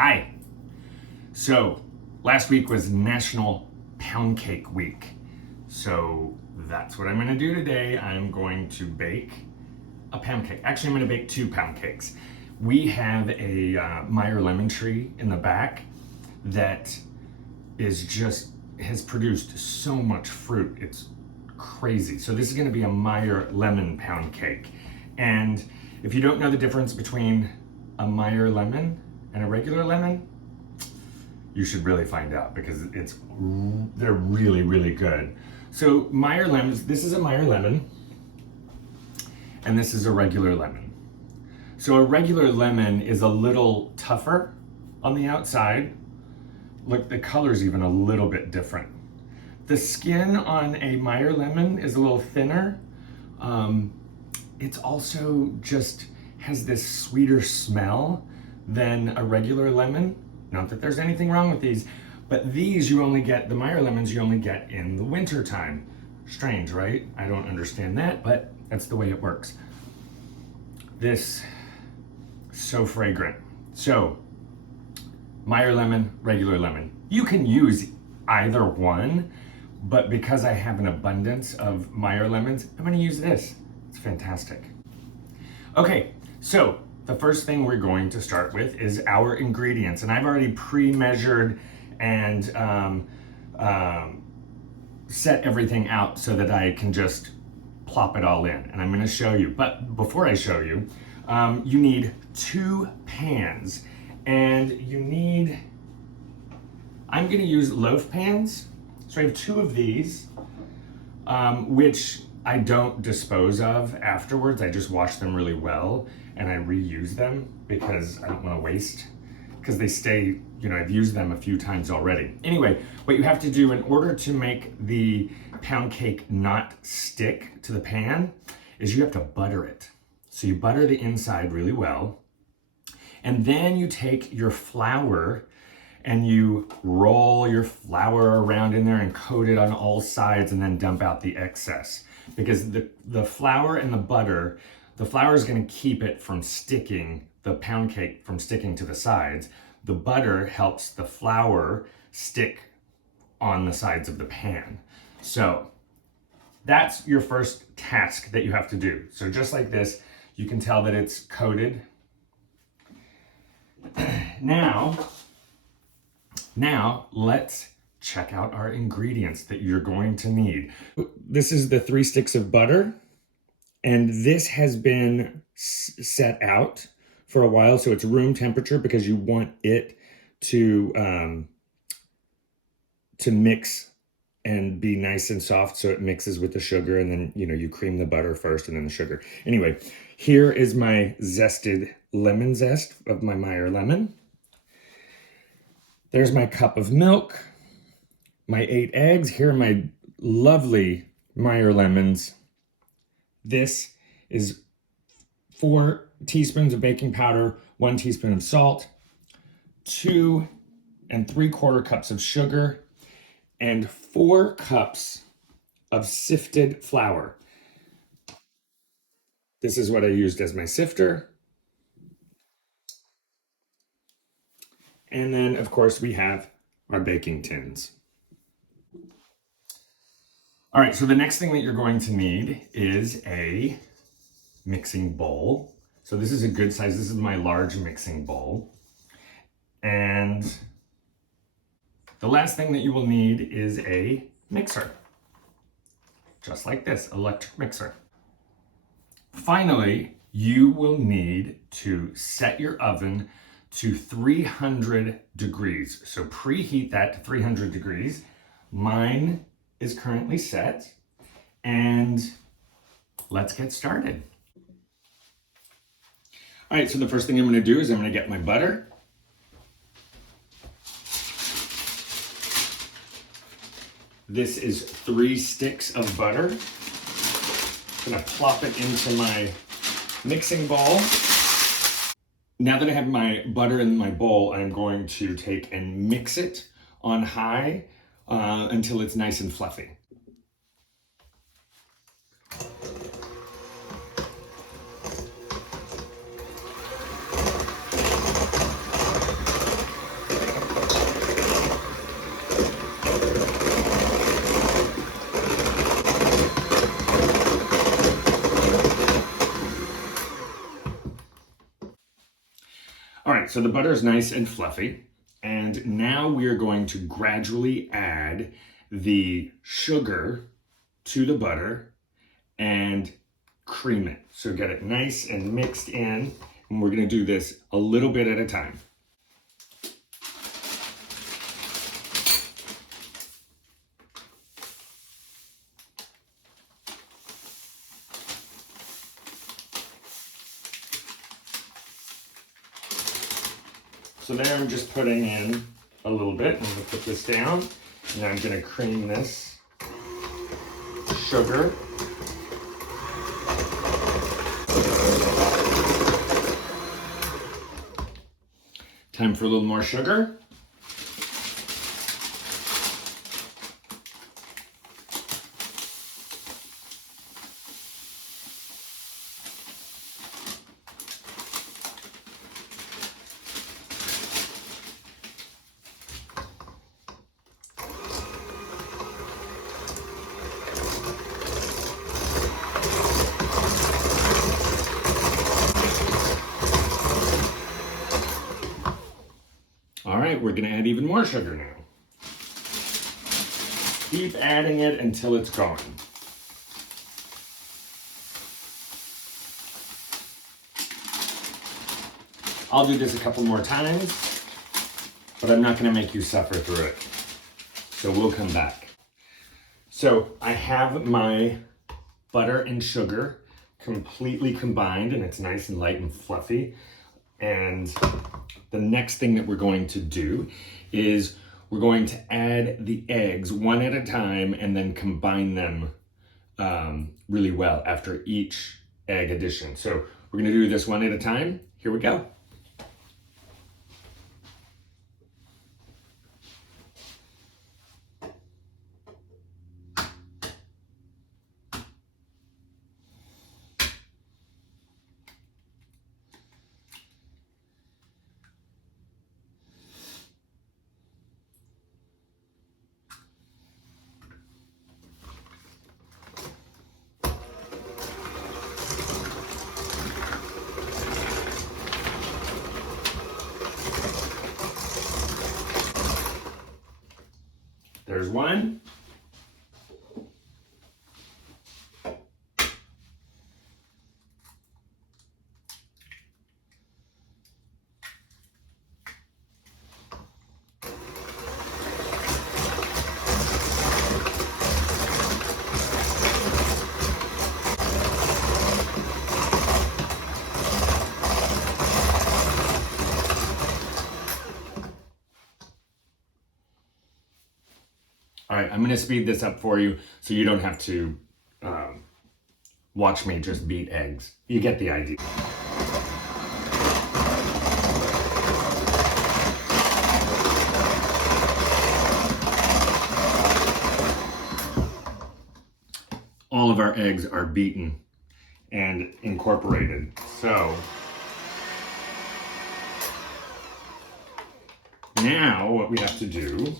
Hi. So last week was National Pound Cake Week. So that's what I'm going to do today. I'm going to bake a pound cake. Actually, I'm going to bake 2 pound cakes. We have a Meyer lemon tree in the back that has produced so much fruit. It's crazy. So this is going to be a Meyer lemon pound cake. And if you don't know the difference between a Meyer lemon and a regular lemon, you should really find out because they're really, really good. So Meyer lemons, this is a Meyer lemon and this is a regular lemon. So a regular lemon is a little tougher on the outside. Look, the color's even a little bit different. The skin on a Meyer lemon is a little thinner. It's also just has this sweeter smell than a regular lemon. Not that there's anything wrong with these, but these you only get, the Meyer lemons you only get in the winter time. Strange, right? I don't understand that, but that's the way it works. This, so fragrant. So, Meyer lemon, regular lemon. You can use either one, but because I have an abundance of Meyer lemons, I'm gonna use this. It's fantastic. Okay, so the first thing we're going to start with is our ingredients. And I've already pre-measured and set everything out so that I can just plop it all in. And I'm gonna show you, but before I show you, you need 2 pans. And you need, I'm gonna use loaf pans. So I have 2 of these, which I don't dispose of afterwards. I just wash them really well and I reuse them because I don't want to waste, because they stay, I've used them a few times already. Anyway, what you have to do in order to make the pound cake not stick to the pan is you have to butter it. So you butter the inside really well, and then you take your flour and you roll your flour around in there and coat it on all sides and then dump out the excess. Because the flour and the butter, the flour is going to keep it from sticking, the pound cake from sticking to the sides. The butter helps the flour stick on the sides of the pan. So that's your first task that you have to do. So just like this, you can tell that it's coated. Now let's check out our ingredients that you're going to need. This is the 3 sticks of butter, and this has been set out for a while, so it's room temperature because you want it to mix and be nice and soft, so it mixes with the sugar, and then you cream the butter first and then the sugar. Anyway, here is my zested lemon zest of my Meyer lemon. There's my cup of milk, my 8 eggs. Here are my lovely Meyer lemons. This is 4 teaspoons of baking powder, 1 teaspoon of salt, 2 3/4 cups of sugar, and 4 cups of sifted flour. This is what I used as my sifter. And then, of course, we have our baking tins. All right, so the next thing that you're going to need is a mixing bowl. So this is a good size. This is my large mixing bowl. And the last thing that you will need is a mixer. Just like this, electric mixer. Finally, you will need to set your oven to 300 degrees. So preheat that to 300 degrees. Mine is currently set, and let's get started. All right, so the first thing I'm gonna do is I'm gonna get my butter. This is 3 sticks of butter. I'm gonna plop it into my mixing bowl. Now that I have my butter in my bowl, I'm going to take and mix it on high until it's nice and fluffy. so the butter is nice and fluffy. And now we are going to gradually add the sugar to the butter and cream it. So get it nice and mixed in. And we're gonna do this a little bit at a time. So there I'm just putting in a little bit. I'm gonna put this down and I'm gonna cream this sugar. Time for a little more sugar. All right, we're gonna add even more sugar now. Keep adding it until it's gone. I'll do this a couple more times, but I'm not gonna make you suffer through it. So we'll come back. So I have my butter and sugar completely combined and it's nice and light and fluffy. And the next thing that we're going to do is we're going to add the eggs one at a time and then combine them really well after each egg addition. So we're gonna do this one at a time. Here we go. There's one. All right, I'm gonna speed this up for you so you don't have to watch me just beat eggs. You get the idea. All of our eggs are beaten and incorporated. So now what we have to do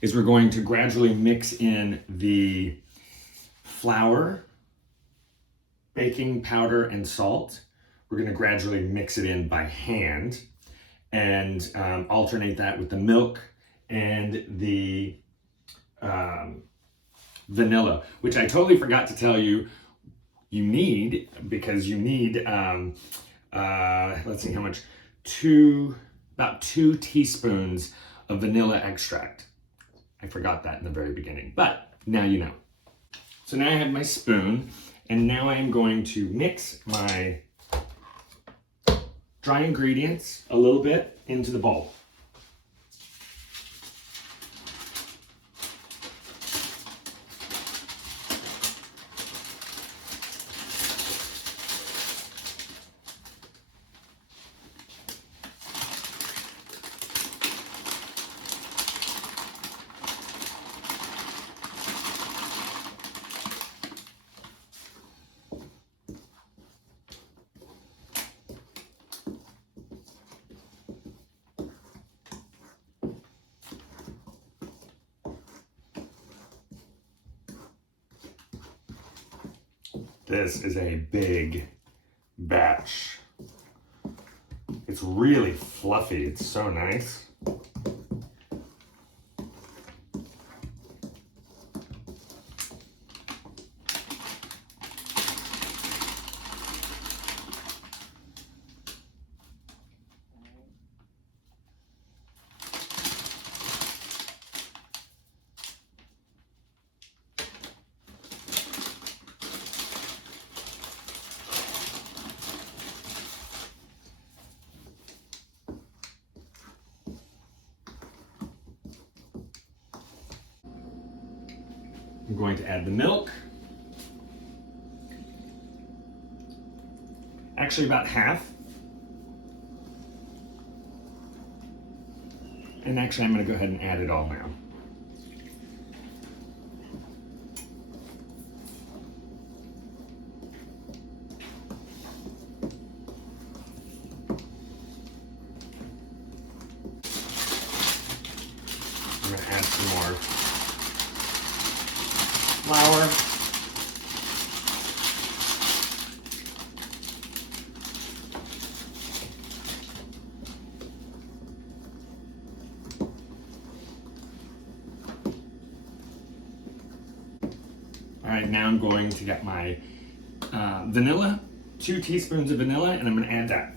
is we're going to gradually mix in the flour, baking powder, and salt. We're gonna gradually mix it in by hand and alternate that with the milk and the vanilla, which I totally forgot to tell you, you need, because you need, let's see how much, about 2 teaspoons of vanilla extract. I forgot that in the very beginning, but now you know. So now I have my spoon, and now I am going to mix my dry ingredients a little bit into the bowl. This is a big batch. It's really fluffy. It's so nice. I'm going to add the milk. Actually about half. And actually I'm going to go ahead and add it all now. I'm going to add some more flour. All right, now I'm going to get my vanilla, 2 teaspoons of vanilla, and I'm going to add that.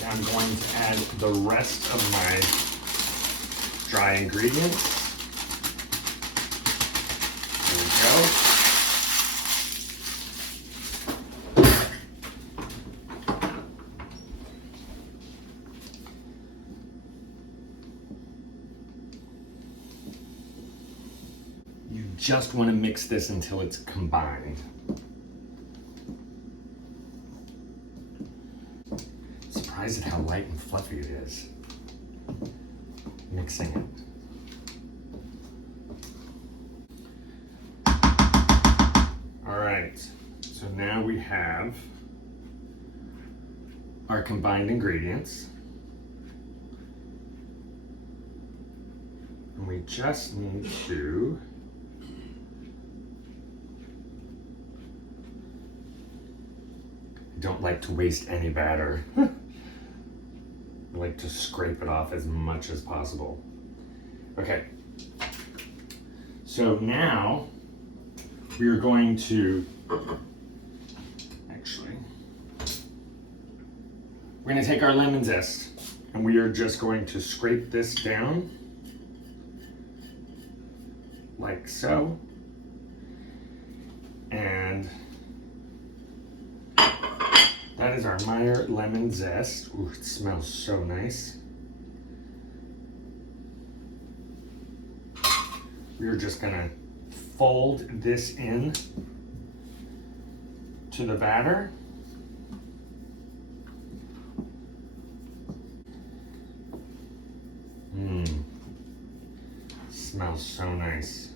Now I'm going to add the rest of my dry ingredients. There we go. You just want to mix this until it's combined. Surprised at how light and fluffy it is. Mixing it. All right, so now we have our combined ingredients. And we just need to I don't like to waste any batter. I like to scrape it off as much as possible. Okay, so now we are going to, we're going to take our lemon zest and we are just going to scrape this down like so. And that is our Meyer lemon zest. Ooh, it smells so nice. We're just gonna fold this in to the batter. Smells so nice.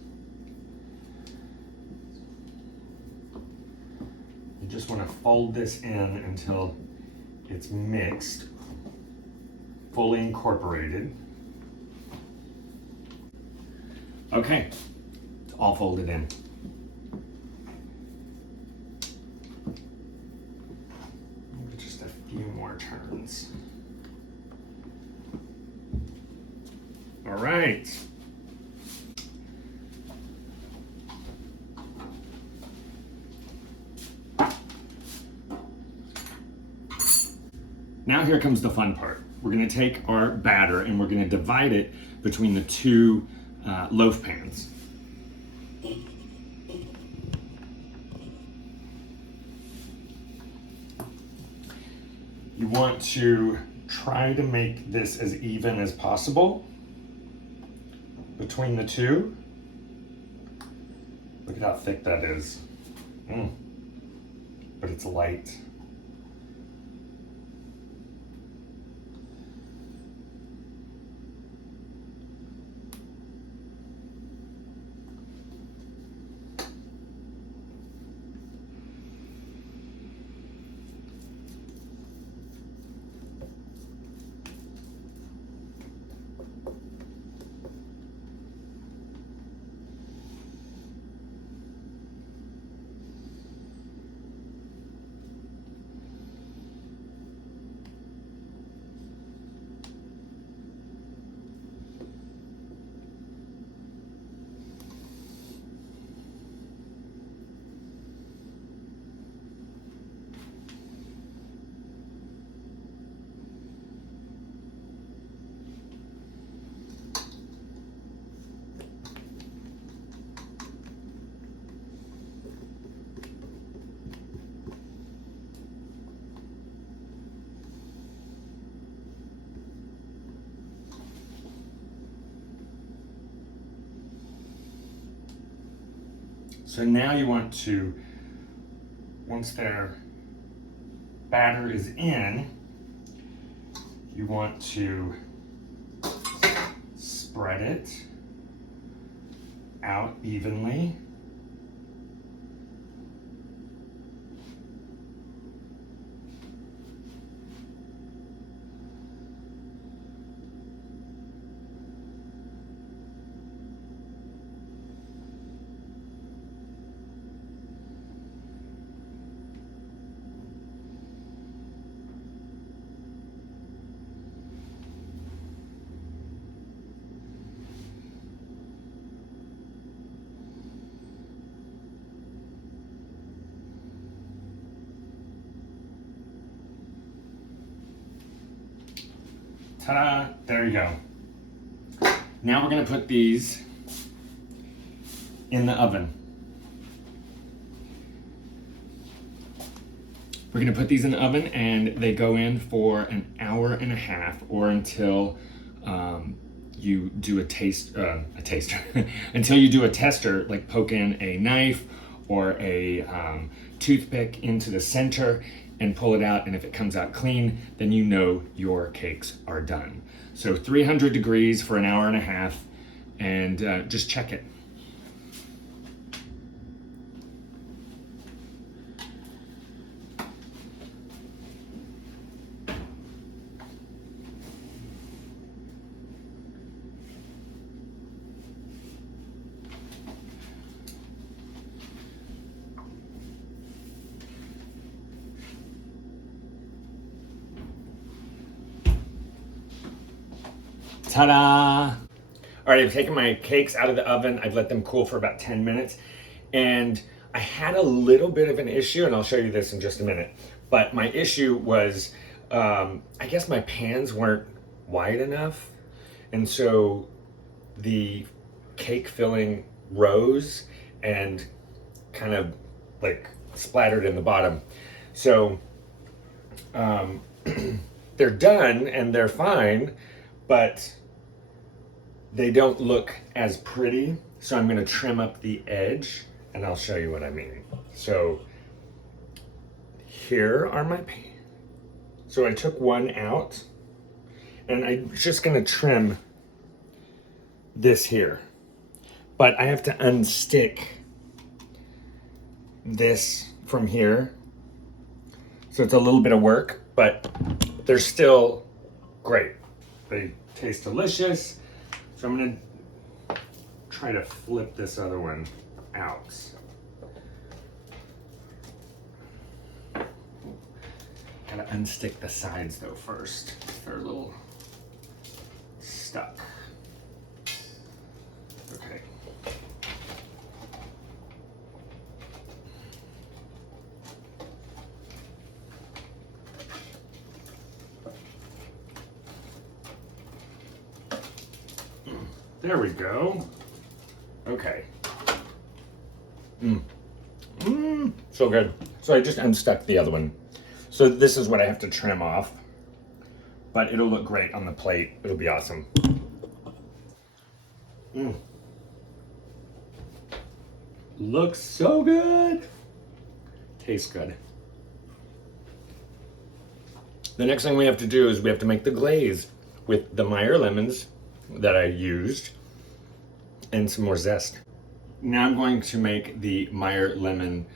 You just want to fold this in until it's mixed, fully incorporated. Okay, it's all folded in. Maybe just a few more turns. All right. Now here comes the fun part. We're gonna take our batter and we're gonna divide it between the two loaf pans. You want to try to make this as even as possible. between the two. Look at how thick that is. But it's light. So now you want to, once their batter is in, you want to spread it out evenly. Ta-da, there you go. Now we're gonna put these in the oven. We're gonna put these in the oven and they go in for an hour and a half or until you do a taster, until you do a tester, like poke in a knife or a toothpick into the center and pull it out, and if it comes out clean, then you know your cakes are done. So 300 degrees for an hour and a half, and just check it. Ta-da! All right, I've taken my cakes out of the oven. I've let them cool for about 10 minutes. And I had a little bit of an issue, and I'll show you this in just a minute. But my issue was, I guess my pans weren't wide enough. And so the cake filling rose and kind of like splattered in the bottom. So they're done and they're fine, but they don't look as pretty, so I'm gonna trim up the edge and I'll show you what I mean. So here are my pans. So I took one out and I'm just gonna trim this here. But I have to unstick this from here. So it's a little bit of work, but they're still great. They taste delicious. So I'm gonna try to flip this other one out. Gotta unstick the sides though first. They're a little stuck. Okay. There we go. Okay. So good. So I just unstuck the other one. So this is what I have to trim off, but it'll look great on the plate. It'll be awesome. Mm. Looks so good. Tastes good. The next thing we have to do is we have to make the glaze with the Meyer lemons that I used and some more zest. Now I'm going to make the Meyer lemon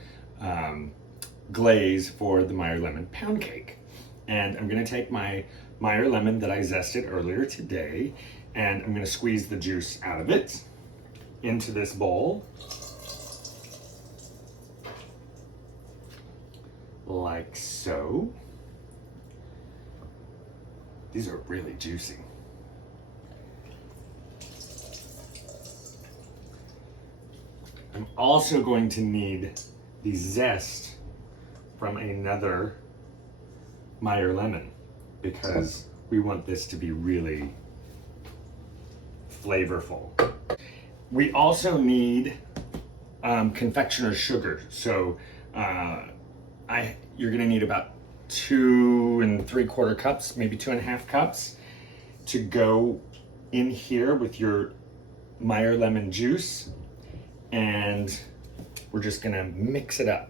glaze for the Meyer lemon pound cake. And I'm gonna take my Meyer lemon that I zested earlier today, and I'm gonna squeeze the juice out of it into this bowl. Like so. These are really juicy. I'm also going to need the zest from another Meyer lemon because we want this to be really flavorful. We also need confectioner's sugar. So you're gonna need about 2 3/4 cups, maybe 2.5 cups to go in here with your Meyer lemon juice. And we're just gonna mix it up.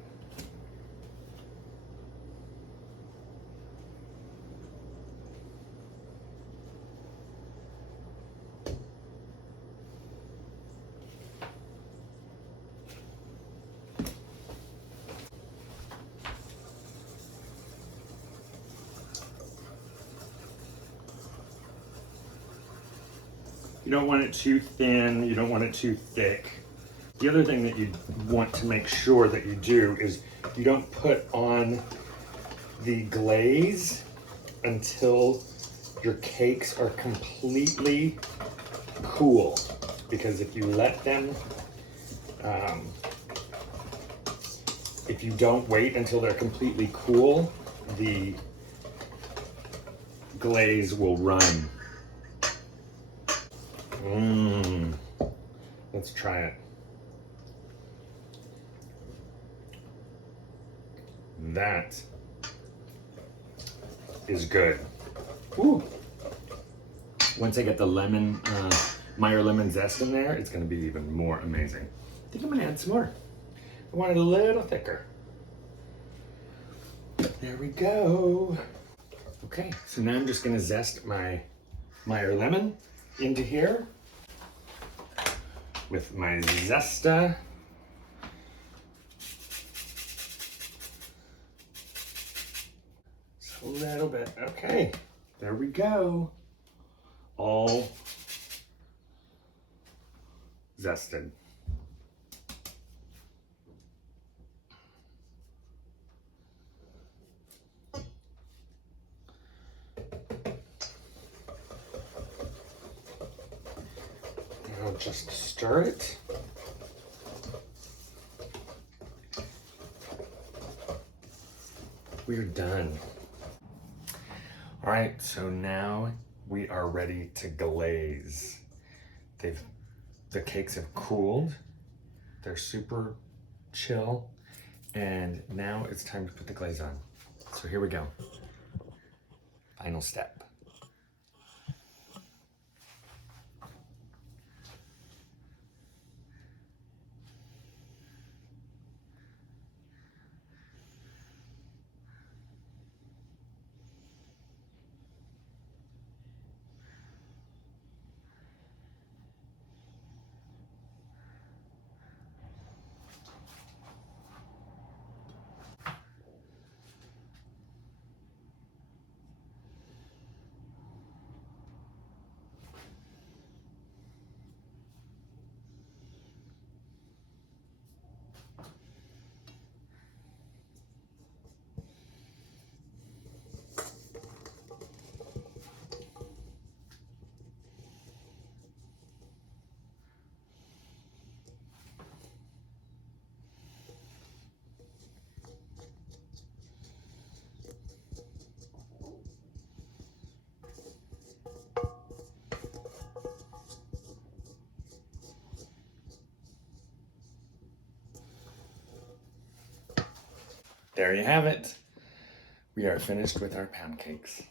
You don't want it too thin, you don't want it too thick. The other thing that you want to make sure that you do is you don't put on the glaze until your cakes are completely cool. Because if you let them, if you don't wait until they're completely cool, the glaze will run. Let's try it. That is good. Ooh. Once I get the lemon, Meyer lemon zest in there, it's gonna be even more amazing. I think I'm gonna add some more. I want it a little thicker. There we go. Okay, so now I'm just gonna zest my Meyer lemon into here with my Zesta. Just a little bit, okay. There we go. All zested. I'll just stir it. We're done. All right, so now we are ready to glaze. The cakes have cooled. They're super chill. And now it's time to put the glaze on. So here we go. Final step. There you have it. We are finished with our pound cakes.